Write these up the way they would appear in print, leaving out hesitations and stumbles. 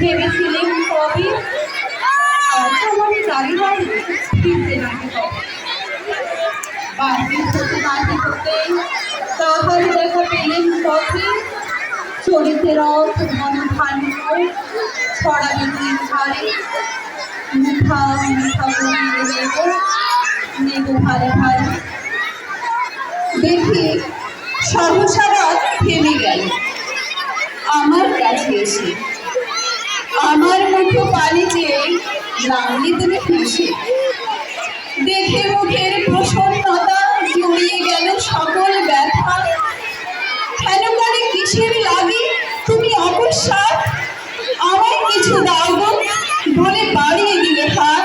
ভেবেছিলেন কবে আজ আমার দাদিভাই ফিরতে নাকি কবে বাড়ি হতে নাকি হতে তাহার দেখা পেলেন পথে চরিতে রথ ঘন ধান্য ছড়াবে দুই ধারে মুঠা মুঠা বলিয়ে নেব ভারে ভারে দেখি সহসা রথ থেমে গেল আমার কাছে এসে আমার মুখে পানি চেয়ে নামলে তুমি খুশি দেখে মুখের প্রসন্নতা জড়িয়ে গেল সকল ব্যথা কেন করে কিসের লাগে তুমি অকস্মাৎ আমায় কিছু দাও গো বলে বাড়িয়ে দিলে হাত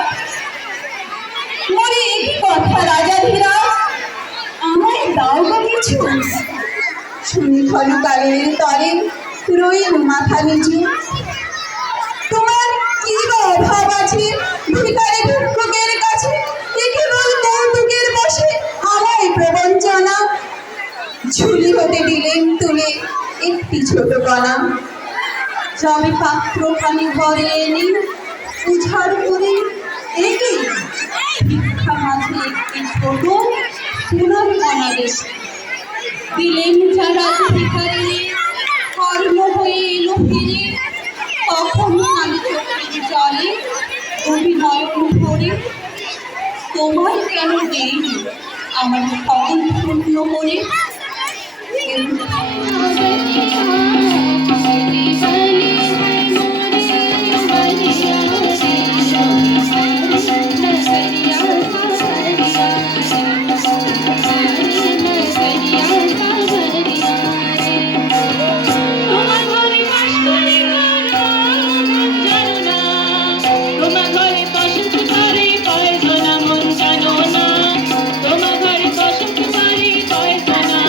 মরে একই কথা রাজাধিরাজ আমায় দাও গো কিছু শুনি ক্ষণকালের তরে রইল মাথা নিচু তোমার কি বা অভাব আছে ভিখারি ভিক্ষুকের কাছে কেবল কৌতুকের বসে আমায় প্রবঞ্চনা ঝুলি হতে দিলেন তুলে একটি ছোট কণা যবে পাত্রখানি ঘরে এনে উঝাড় করে এগিয়ে ভিক্ষা মাঝে একটি ছোট সোনার কণা রেখে দিলেন যারা ভিখারি কর্ম হয়ে এলো ফিরে তখন আমি চোখের জলে অভিনয়ন করে তোমার কেন দেই আমার ফল পূর্ণ করে তোমার ঘরে বসত পারে কয় জনা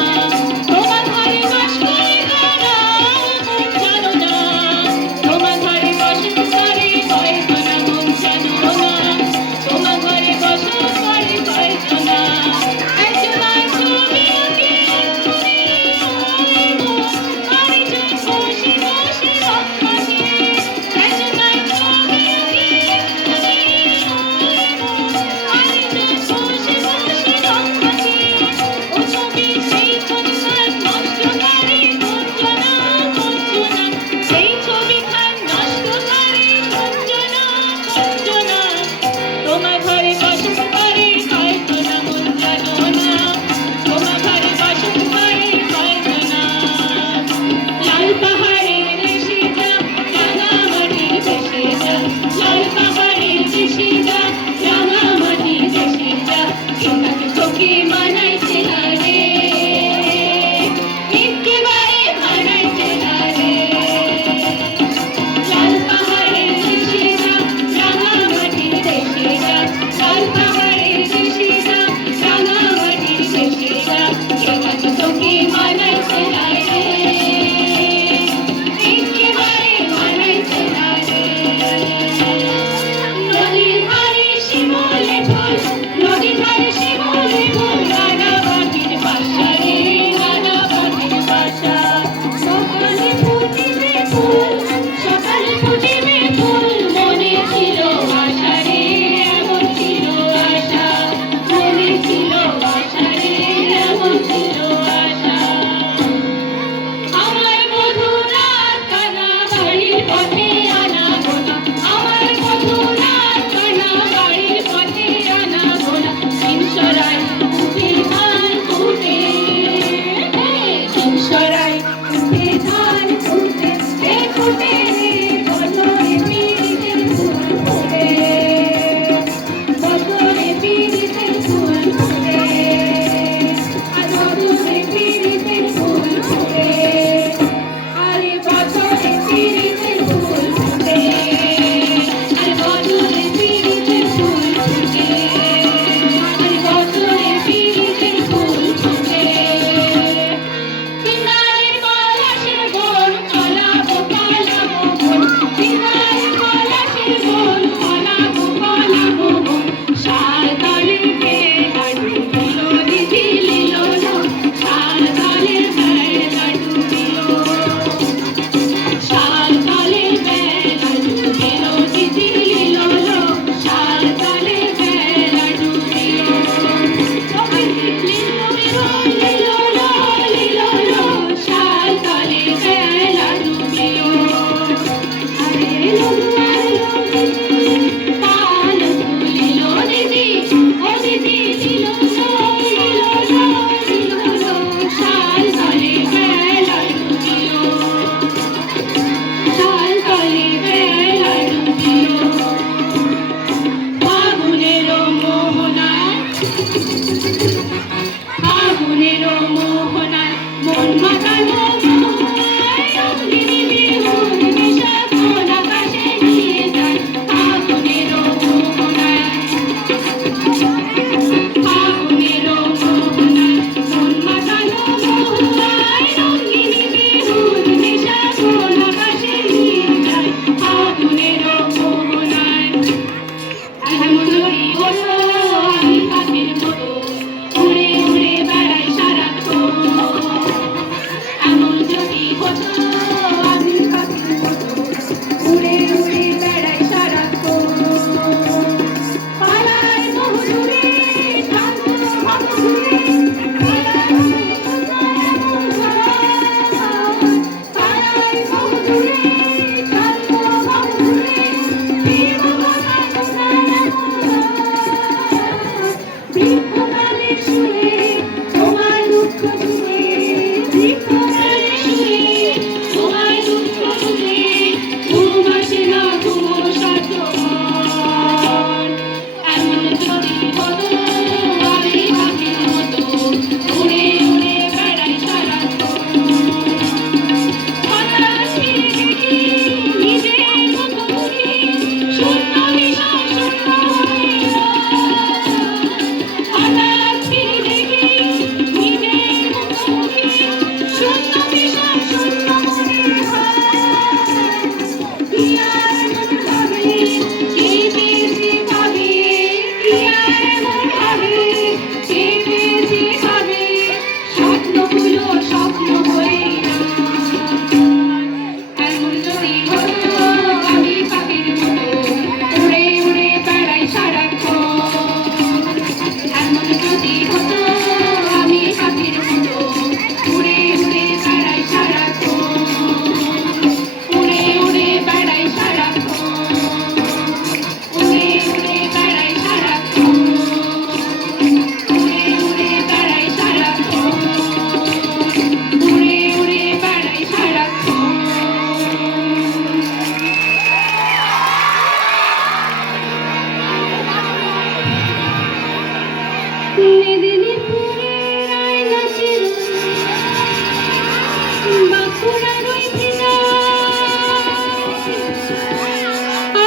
সোনারই ভেলা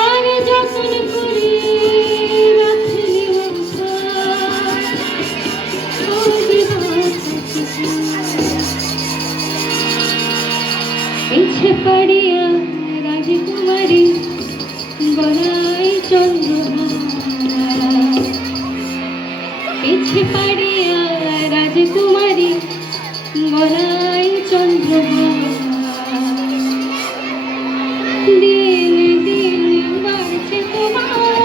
আর যতন করে রাখলি ইচ্ছে পাড়িয়া রাজকুমারী গলায় চন্দ্রহার ইচ্ছে পাড়িয়া রাজকুমারী গলায় চন্দ্রহার দিন দিন বাড়ছে তোমার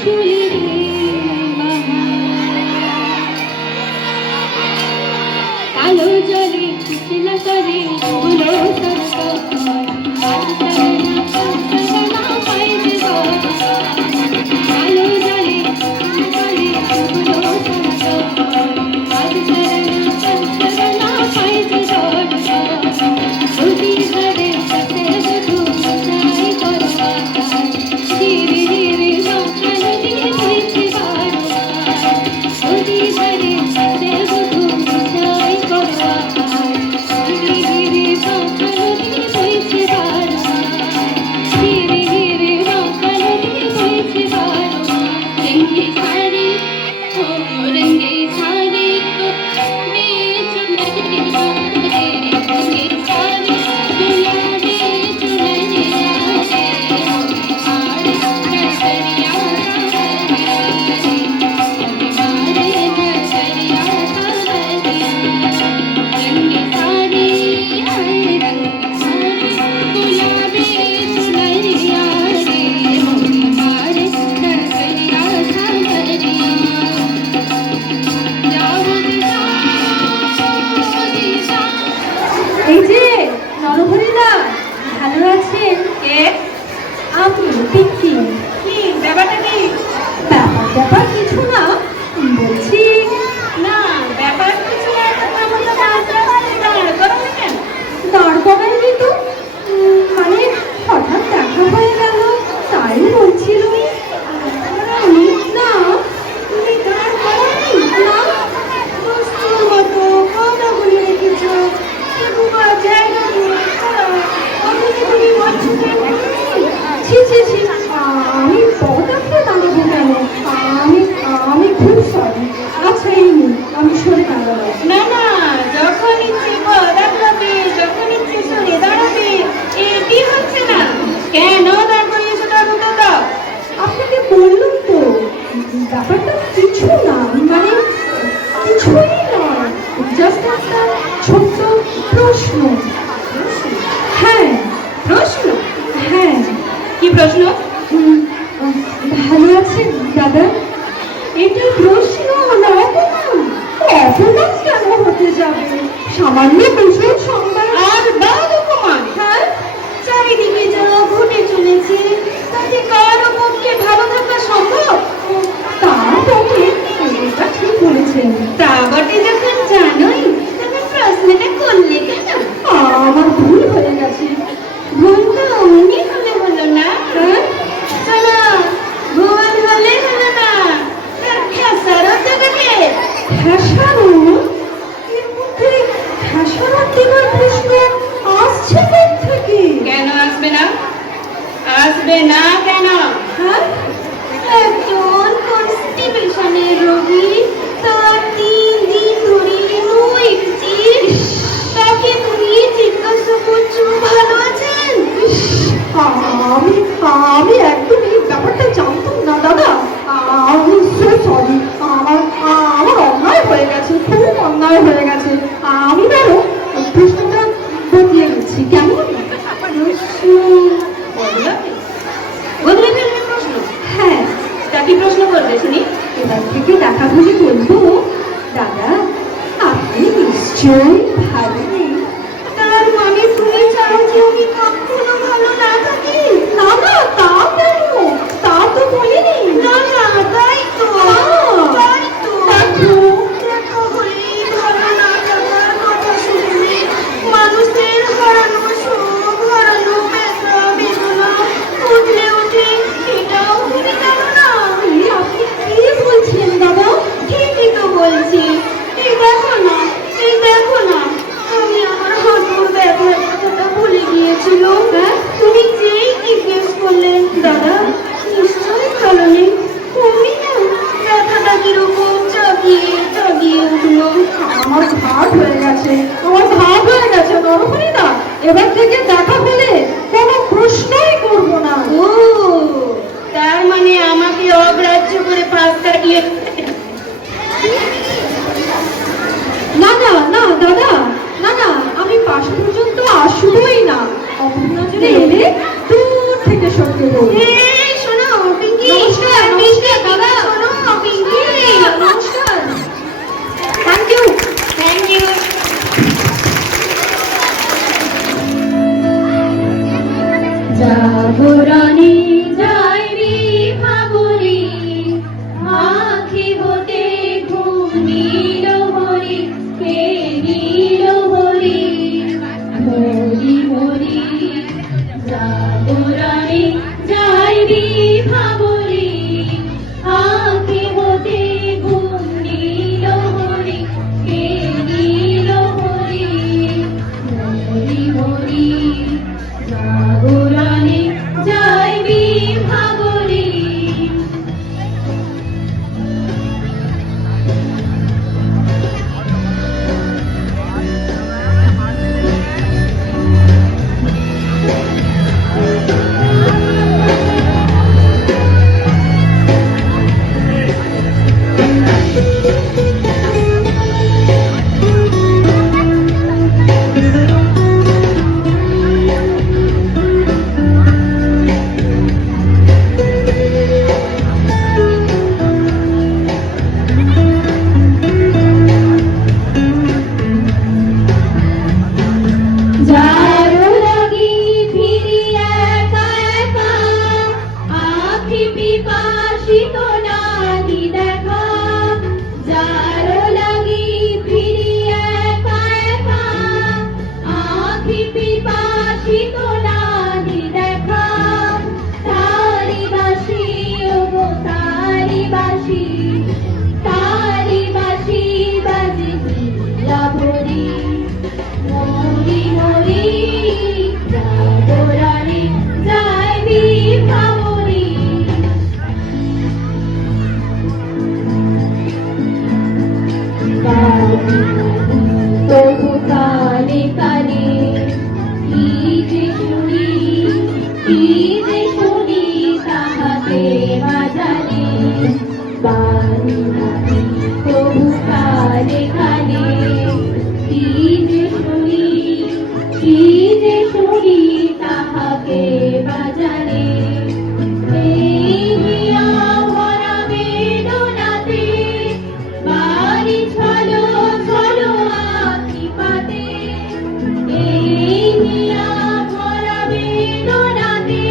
চুলের বাহার কালো জলে পিছলা করে ভুলো সরকার আজ সারা পাইছে কালো জলে করে ভুলো সরকার আজ সারা পাইছে যদি ঘরে সাথে বধু চাই করবা ধীরে ধীরে বাঁকানো দিয়ে হয়েছে বারবার যদি ঘরে সাথে বধু চাই করবা ধীরে ধীরে বাঁকানো দিয়ে হয়েছে বারবার ধীরে ধীরে বাঁকানো দিয়ে হয়েছে বারবার রঙে শাড়ি ও রঙে শাড়ি এই যে নরহরিদা, ভালো আছেন? কে? আমি পিঙ্কি। কি ব্যাপারটা কি? ব্যাপার ব্যাপার কিছু না, বলছি না ব্যাপার কিছু না, তেমন তো দাঁড় করানো কেন? দাঁড় করাইনি তো, মানে হঠাৎ দেখা হয়ে গেল তাই বলছিল। না তুমি দাঁড় করাইনি? না, বস্তুর মতো কথা বলে রেখেছ, জায়গা আমি তুমি বলছো ছি ছি ছি, আমি পদার্থে দাঁড়াবো কেন? আমি আমি খুব সরি। আচ্ছা এই নিন, আমি সরে দাঁড়াবো। না না, যখন ইচ্ছে দাঁড়াবে, যখন ইচ্ছে সরে দাঁড়াবে, এটি হচ্ছে না। কেন দাঁড় করিয়েছো তার উত্তর দাও। আপনাকে বললাম তো, ব্যাপারটা কিছু না, মানে কিছুই নয়, জাস্ট একটা ছোট্ট প্রশ্ন। হ্যাঁ প্রশ্ন? হ্যাঁ। কি প্রশ্ন? উম, ভালো আছেন দাদা? এটা প্রশ্ন না, অপমান। অপমান কেন হতে যাবে? সামান্য কুশল সংবাদ। আর বাদ অপমান? হ্যাঁ, চারিদিকে যা ঘটে চলেছে তাতে কারো পক্ষে ভালো থাকা সম্ভব? তা বটে, এটা ঠিক বলেছেন। তা বটে, যখন জানোই তখন প্রশ্নটা করলে কেন? আমার ভুল হয়ে গেছে। ভুল তো অমনি হলে হলো না। হ্যাঁ, শোনো, ভুল হলে হলো না, তার খেসারত দেবে। ভাষারও এর মধ্যে ভাষার দেবার প্রশ্ন আসছে থেকে। কেন আসবে না? আসবে না কেন? হ্যাঁ, একজন কনস্টিপেশনের রোগী, তার 3 দিন ধরে নুইটিস, তাকে তুমি জিজ্ঞাসা করছো ভালো আছেন? আমি আমি একদম এই ব্যাপারটা জানতাম না দাদা। আমি সো সরি, আমার অন্যায় হয়ে গেছে, খুব অন্যায় হয়ে গেছে। আমি বলো প্রশ্নটা বদলে গেছি, কেমন? বদলে ফেলবে প্রশ্ন? হ্যাঁ, তা কি প্রশ্ন করবে শুনি? এবার থেকে দেখা হলে বলবো, এবার থেকে দেখা হলে কোনো প্রশ্নই করব না। ও, তার মানে আমাকে অগ্রাহ্য করে পাশ কাটিয়ে না না না দাদা, না না, আমি পাশ পর্যন্ত আসবই না। অপনজরে এলে দূর থেকে সরতে দেবো। এই শোনো পিঙ্কি, নমস্কার, নমস্কার দাদা। শোনো পিঙ্কি, নমস্কার, থ্যাংক ইউ। Thank you. জাগরণে যাইবি ভাবরি, আঁখি হতে ঘুম নীল হরি, কে নীল হরি, হরি হরি। জাগরণে যাইবি ভাবরি, আঁখি হতে ঘুম নীল হরি, কে নীল হরি, হরি হরি। জাগরণে যাইবি ভাবরি। যারো লাগি ফিরি একা একা, আঁখি পিপাসিত নাহি দেখা। যারো লাগি ফিরি একা একা, আঁখি পিপাসিত নাহি দেখা। তারি বাসি ওগো তারি বাসি, তারি বাসি বাজে লাভরি, মরি মরি। জাগরণে যাইবি ভাবরি। তবু কানে কানে কি যে শুনি, কি যে শুনি তাহাতে বাজারে। বাণী বাণী তবু কানে কানে কি যে শুনি, কি যে শুনি তাহাকে বাজারে। এই হিয়া ভরা বেদনাতে, বাড়ি ছলো ছলো আঁখি পাতে। এই হিয়া ভরা বেদনাতে,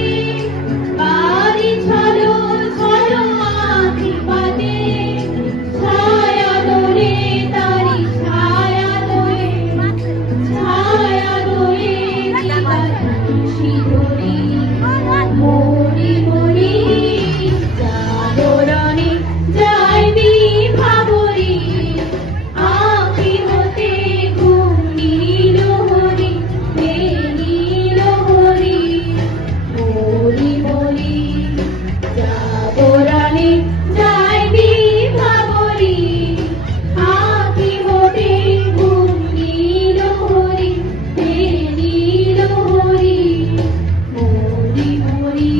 বাড়ি ছলো ছলো আঁখি পাতে। ছায়া দোলে তারি ছায়া দোলে, ছায়া দোলে দিবানিশি ধরে। মরি মরি। জাগরণে যাইবি ভাবরি, আঁখি হতে ঘুম নীল হরি, হে নীল হরি, মরি মরি। জাগরণে যাইবি ভাবরি, আঁখি হতে ঘুম নীল হরি, হে নীল হরি, মরি মরি।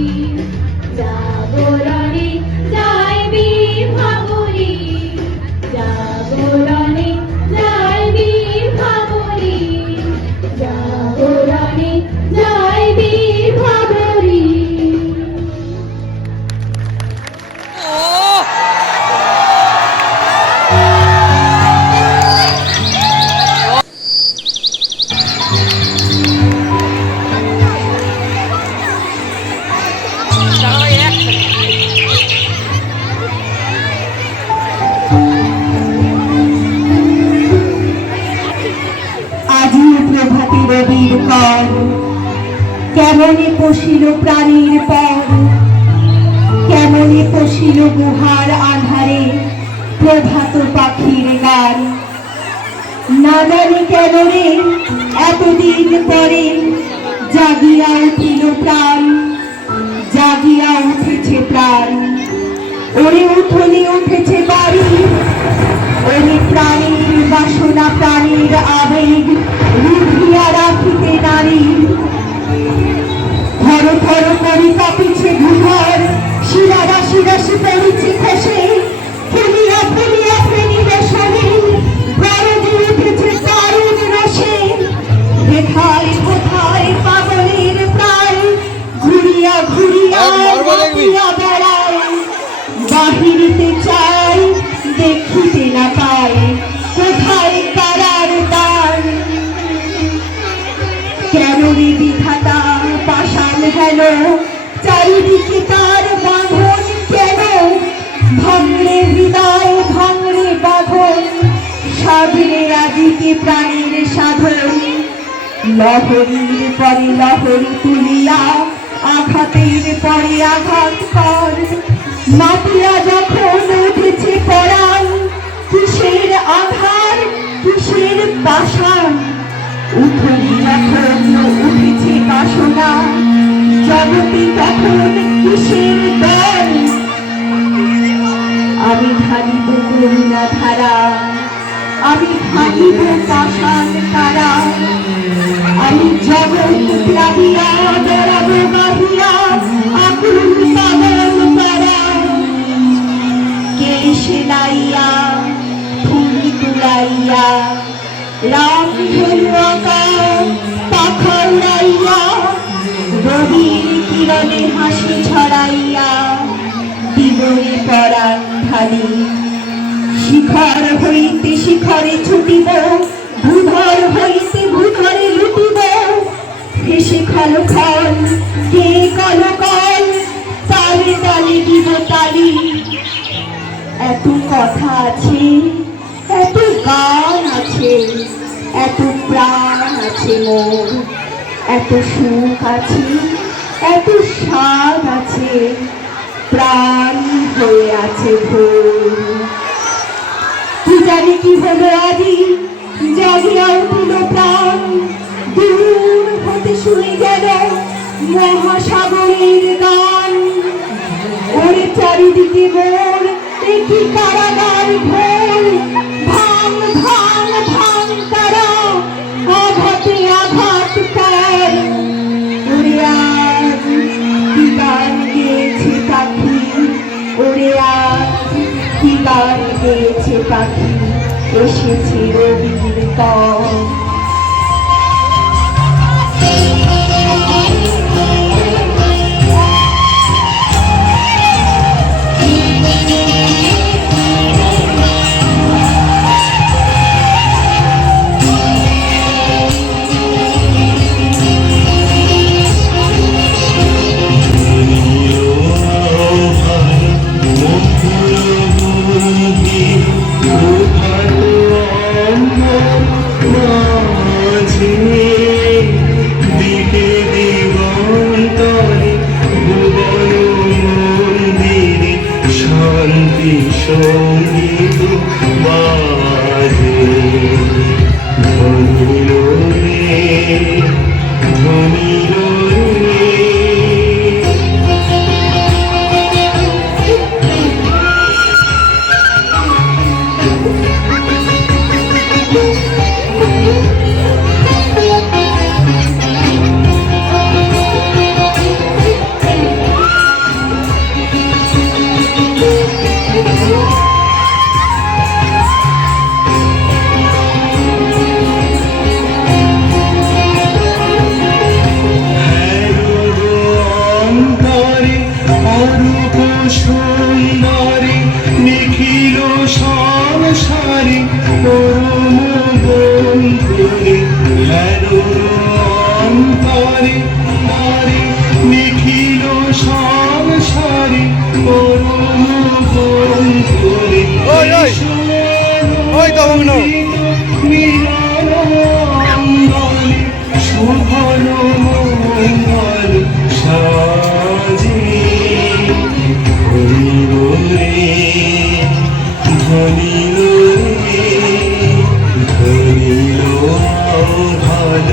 জাগরণে যাইবি ভাবরি, জাগরণে যাইবি ভাবরি, জাগরণে যাইবি ভাবরি। আজি প্রভাতে রবির কর, কেমনে পশিল প্রাণীর পর, কেমনে পশিল গুহার আধারে প্রভাত পাখির গান। না জানি কেন রে এতদিন পরে জাগিয়া উঠিল প্রাণ, জাগিয়া উঠেছে প্রাণ। ওরে উঠোনে উঠেছে বাড়ি, ওরে প্রাণীর বাসনা প্রাণীর আবেগ, রুধিয়া রাখিতে নারী। যেথায় কোথায় পাগলের প্রায় ঘুরিয়া ঘুরিয়া ঘুরিয়া বেড়ায় বাহিরিতে চাই দেখিতে না পাই কোথায় কারার দ্বার কেন রে বিধাতা পাষাণ হেল চারিদিকে তার বাঁধন কেন ভাঙরে হৃদয় ভাঙরে বাঁধন সাধরে রাজিতে প্রাণীর সাধন লহরীর পরে লহরী তুলিয়া আঘাতের পরে আঘাত কর মাতিয়া যখন উঠেছে পরাণ কিসের আধার কিসের পাষাণ উঠলি যখন উঠেছে বাসনা জগতে তখন কিসের দল আমি ঢালিব করুণা ধারা আমি ঢালিব পাষাণ তারা আমি জগৎ প্লাবিয়া দরাব বাহিয়া আকুল পাগল তারা কে সেলাইয়া ফুল তুলাইয়া রাম ধনুকা পাখা উড়াইয়া রবির কিরণে হাসি ছড়াইয়া দিবরে পরাণ ঢালি শিখর হইতে শিখরে ছুটিব ভূধর হইতে ভূধরে লুটিব হেসে খল খল কে কল কল তালে তালে দিব তালি এত কথা আছে এত গান আছে এত প্রাণ আছে মোর এত সুখ আছে এত স্বাদ আছে প্রাণ হয়ে আছে ভোর কি জানি কি হলো আজি জাগিয়া উঠিল প্রাণ দূর হতে শুনে গেল মহাসাগরের গান ওরে চারিদিকে মোর একই কারাগার ঘোর ভাঙ ভাঙ ভাঙ তারা আঘাতে আঘাত পায় ওরে আজ কি গান গেয়েছে পাখি ওরে আজ কি গান গেয়েছে পাখি এসেছে রবির তর সঙ্গীত বাজে ধনিল রে ধনিল রে সুন্দরী নিখিল সংসারী পরম বন্ধুরে হেরো অন্তরে নারী নিখিল সংসারী পরম বন্ধুরে মিলন অঙ্গলে শুভন মঙ্গল সাজে ধনিল রে ধনিল রে ধনিল আধার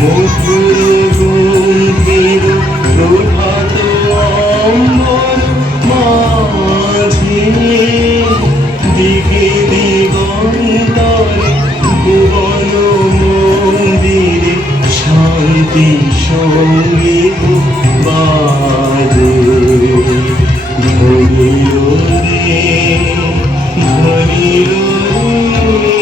মধুর গম্ভীর প্রভাত অম্বর মাঝে দিকে দিগন্তরে ভুবন মন্দিরে শান্তি সঙ্গীত বাজে ধনিল রে ধনিল রে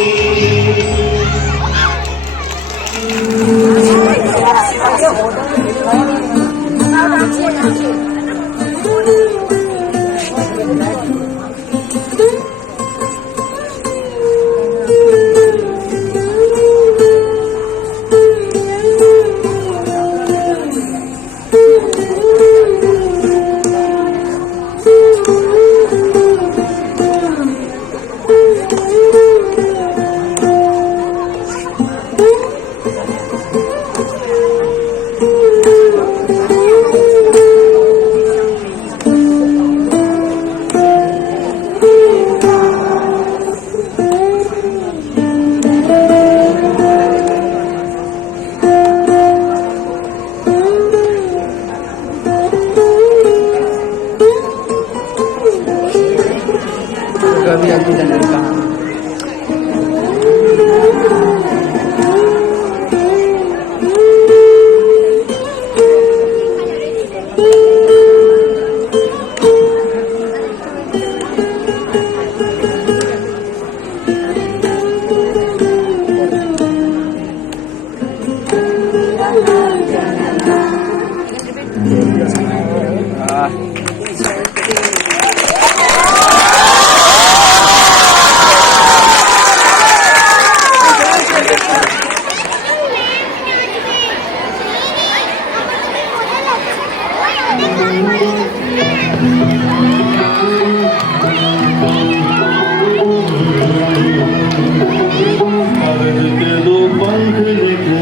अर्ज के दो पंख लेके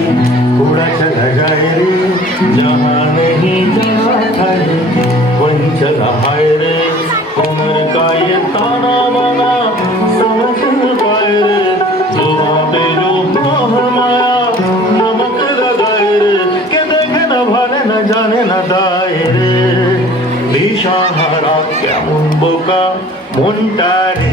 उड़ा चला जाए रे, जहाँ नहीं जाना था रे वहीं चला हाय रे। उम्र का ये ताना बाना समझ न पाए रे, जुबां पे जो मोह माया नमक लगाए रे, के देखे न भाले न जाने न दाए रे। দিশাহারা কেমন বোকা মনটা রে।